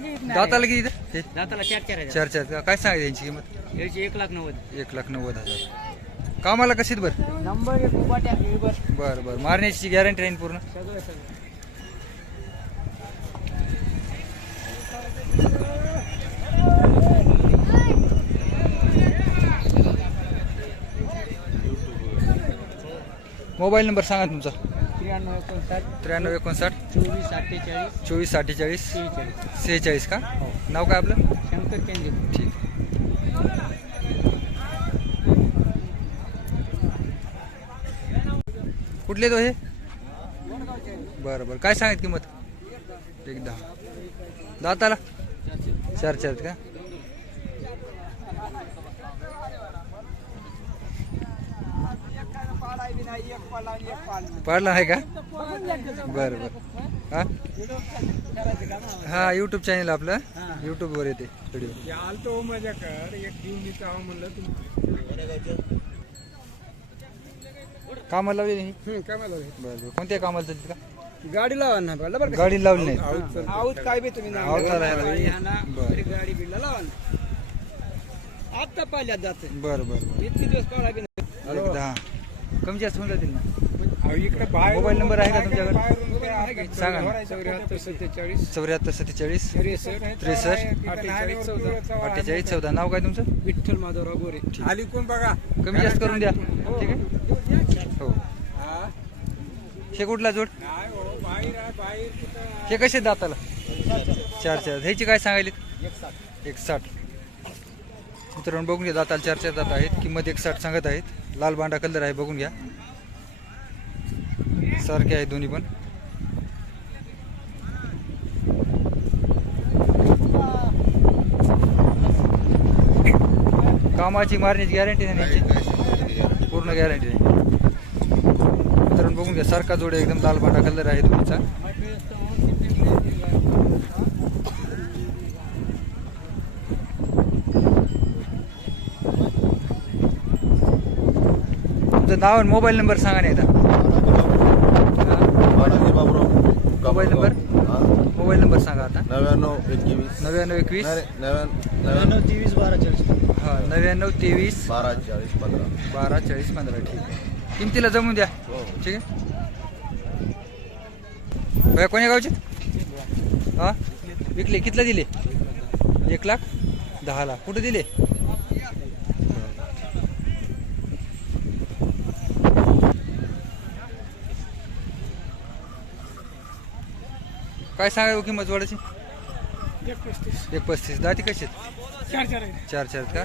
दाताला किती दाताला चार चार हजार. चार? काय सांगायची यांची किंमत? याची एक लाख नव्वद. एक लाख नव्वद हजार. कामाला कशीत बरं? नंबर एक बर बरं बरं. मारण्याची गॅरंटी राहील पूर्ण? सगळं सगळं. मोबाईल नंबर सांगा तुमचा. त्र्याण्णव एकोणसाठ. त्र्याण्णव एकोणसाठ. चोवीस अठ्ठेचाळीस. चोवीस अठ्ठेचाळीस. सेहेचाळीस का? हो. नाव काय आपलं? शंकर केंद्रे ठीक. कुठले तो हे? बरं बरं. काय सांगत किंमत? एक दहा. दाताला? चार चार आहेत का? पाडला आहे का? बरं बरं. हा? हा यूट्यूब चॅनल आपलं. यूट्यूबवर येते व्हिडिओ आलतो माझ्याकडे एक घेऊन म्हणलं कामाला लावली. बरं बरं. कोणत्या कामाला चालते का? गाडी लावा ना बरं बरं गाडी लावली नाही. आऊत काय बी तुम्ही बरं. गाडी बिडला लावा ना. आत्ता पाहिल्यात जाते. बरं बरं इतके दिवस काढा बी नाही. कमी जास्त होऊन जातील ना. अहो, इकडे बाहेर मोबाईल नंबर आहे का तुमच्याकडे? सांगा ना. सत्तेचाळीस. चौऱ्याहत्तर सत्तेचाळीस. त्रेसष्ट. अठ्ठेचाळीस चौदा. अठ्ठेचाळीस चौदा. नाव काय तुमचं? विठ्ठल माधवराव गोरे आली कोण बघा. कमी जास्त करून द्या. ठीक आहे? हो. हा? हे कुठला जोड? नाही हो बाहेर आहे बाहेर कुठं हे कसे दाताला? चार चार. ह्याची काय सांगायली एक साठ मित्रांनो बघून घ्या दाताला चार चार दात आहेत किंमत एक साठ सांगत आहेत. लाल बांडा कलर आहे बघून घ्या. सारखे आहेत दोन्ही पण. कामाची मारण्याची गॅरंटी नाही यांची पूर्ण गॅरंटी आहे मित्रांनो बघून घ्या सारखा जोड एकदम लाल बांडा कलर आहे दोन्हीचा तुमचं नाव आणि मोबाईल नंबर सांगा नाही मोबाईल नंबर? हा. मोबाईल नंबर सांगा आता. नव्याण्णव एकवीस. नव्याण्णव एकवीस. नव्याण्णव नव्याण्णव तेवीस बारा चाळीस. हा नव्याण्णव तेवीस. बारा चाळीस पंधरा. बारा चाळीस पंधरा ठीक आहे. किमतीला जमून द्या. हो. ठीक आहे. भैया कोण्या गावचे? हा? विकले. कितला दिले? एक लाख? दहा लाख. कुठे दिले? काय सांगा किंमत जोडाची एक पस्तीस एक पस्तीस दाती कशी आहेत? चार चार आहे चार चार आहेत का?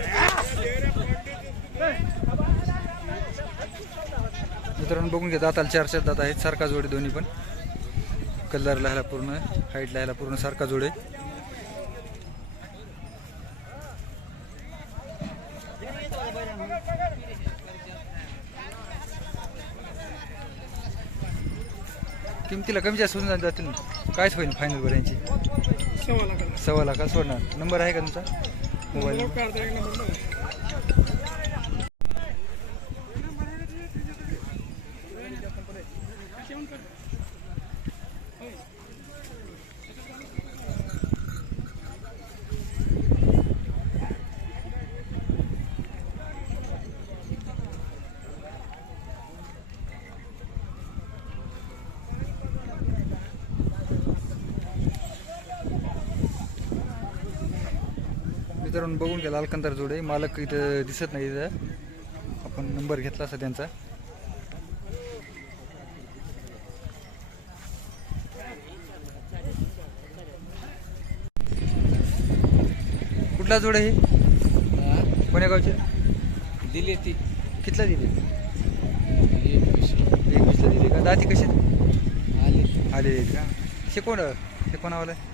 मित्रांनो बघून घ्या दाताला चार चार दात आहेत. सारखा जोड दोन्ही पण. कलरला ह्याला पूर्ण हाईटला ह्याला पूर्ण सारखा जोड. किमतीला कमी जास्त होऊन जातील ना. कायच होईल फायनल वर यांची? सव्वा लाखाला. सोडणार. नंबर आहे का तुमचा? मोबाईल नंबर मित्रांनो बघून घ्या लालकंदार जोड. मालक इथं दिसत नाही इथं. आपण नंबर घेतला असा त्यांचा. कुठला जोड हे? कोण्या गावचे? दिली ती कितला दिले? एकवीसला दिले का? दाती कशी आली. आहेत का? कोण हे कोणावाला आहे?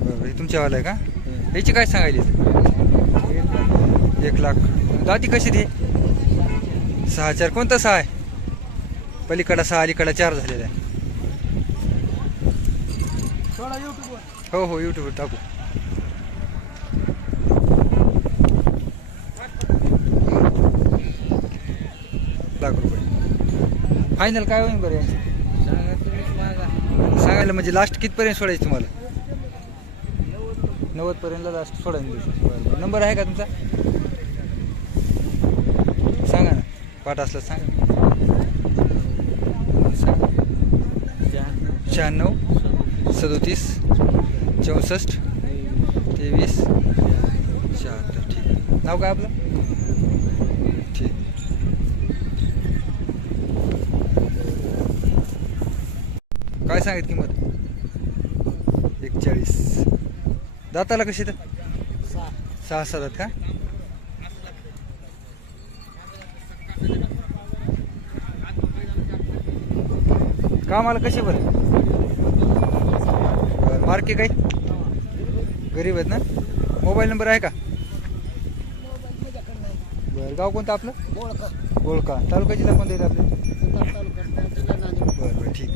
बरं हे तुमच्यावाला आहे का? याची काय सांगायली? एक लाख. दाती कशी दे सहा चार. कोणता सहा आहे? पलीकडा सहा अलीकडा चार झालेला आहे. हो हो यूट्यूबवर टाकू. लाख रुपये. फायनल काय होईल बरं सांगायला म्हणजे लास्ट कितपर्यंत सोडायचं तुम्हाला? नव्वदपर्यंतला लास्ट सोडायला देऊ शकतो. बरं बरं. नंबर आहे का तुमचा? सांगा ना. पाठ असला सांगा. सांगा शहाण्णव सदोतीस चौसष्ट तेवीस शहात्तर. ठीक आहे. नाव काय आपलं? ठीक. काय सांगित किंमत? एक चाळीस दाताला कशी तर? सहा. सात आहेत का? कामाला कशी बरं? बरं मार्के काही? गरीब आहेत ना? मोबाईल नंबर आहे का? बरं गाव कोणतं आपलं? गोळका तालुका जिल्हा कोणता येतं आपलं बरं बरं ठीक.